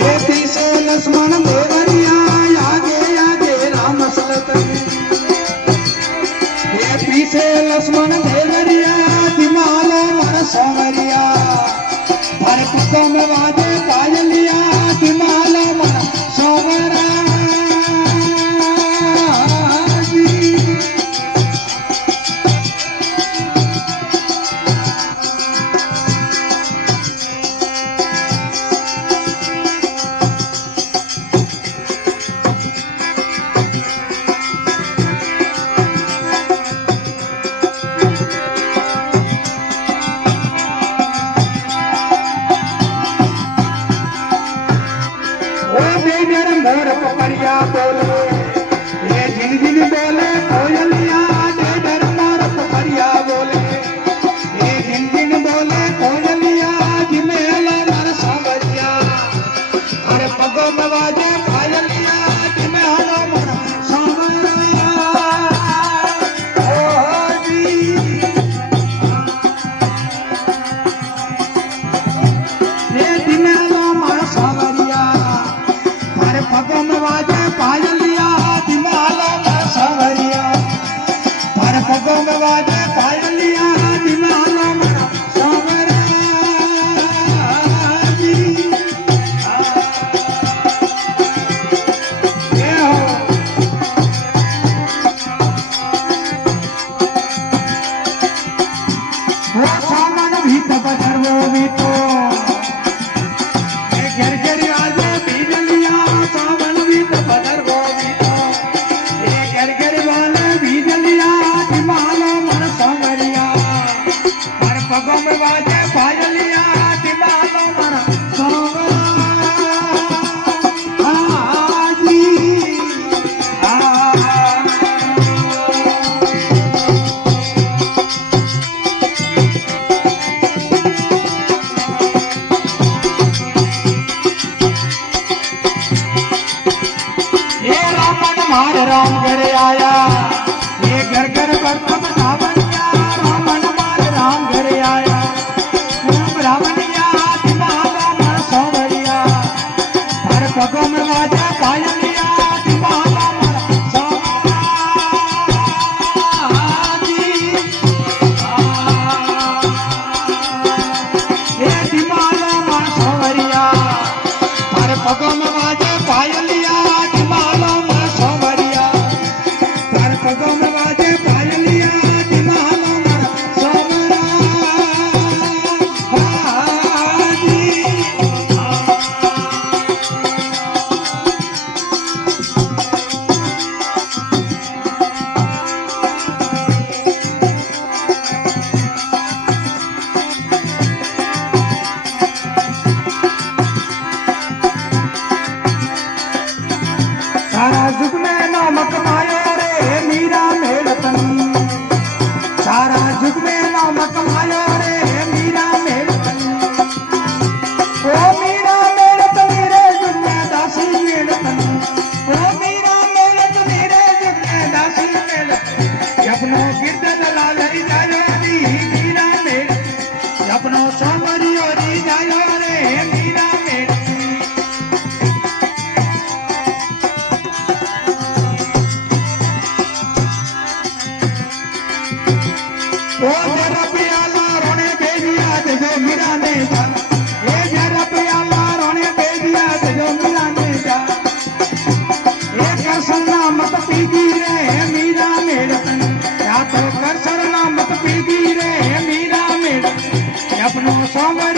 ये पीछे लक्ष्मण देवरिया आगे आगे राम सलतन ये पीछे लक्ष्मण देवरिया दिमालो मन सोवरिया भर पगों में वाजे पायलिया दिमालो मन सोवरा मोर पपरिया बोले ये जिन जिन बोले कोयलिया डर मोर पपरिया बोले ये जिन जिन बोले कोयलिया जिमेला मर सावरिया अरे पगों में वाजे पायलिया जिमेला मर सावरिया ओ जी ये जिमेला मर सावरिया पगों में वाजे पायलिया दिमालो में सावरिया पर पगों में वाजे पायलिया दिमालो में सावरिया जी ये हो वो सामान भी तो बदर वो भी तो घर घर आजे बिजलिया सावन भी तो बदर वो भी तो ये घर घर वाले बिजलिया दिमालो मन सावरिया पर पगों में वाजे पायलिया दिमालो मन सावरिया जी मार राम घर आया ये घर घर बर्तन सावरिया रामन मार राम घर आया ब्राह्मणिया दिमालो मन सावरिया हर पगों में वाजा पायलिया दिमालो मन सावरिया ये दिमालो मन सावरिया हर पगों में वाजा पायलिया दिमालो पगों में वाजे पायलिया दिमालो मन सावरिया जी सारा जुग में नामक मायो मीरा मेलतन सारा जुग में नामक मायो रे मीरा मेलतन ओ मीरा मेलत मेरे जुग में दासी मेलतन ओ मीरा मेलत मेरे जुग में दासी मेलतन अपनो गिरद दलाल री जायो री मीरा मेलत अपनो सोमरियो री जायो रे मीरा मेलत ओ जरा प्याला रोने बेबिया दे जो मीरा ने जा ये जरा प्याला रोने बेबिया दे जो मीरा ने जा ये कर सरना मत पीगी रे मीरा मेरतन या तो कर सरना मत पीगी रे मीरा मेरतन अपनो सोमर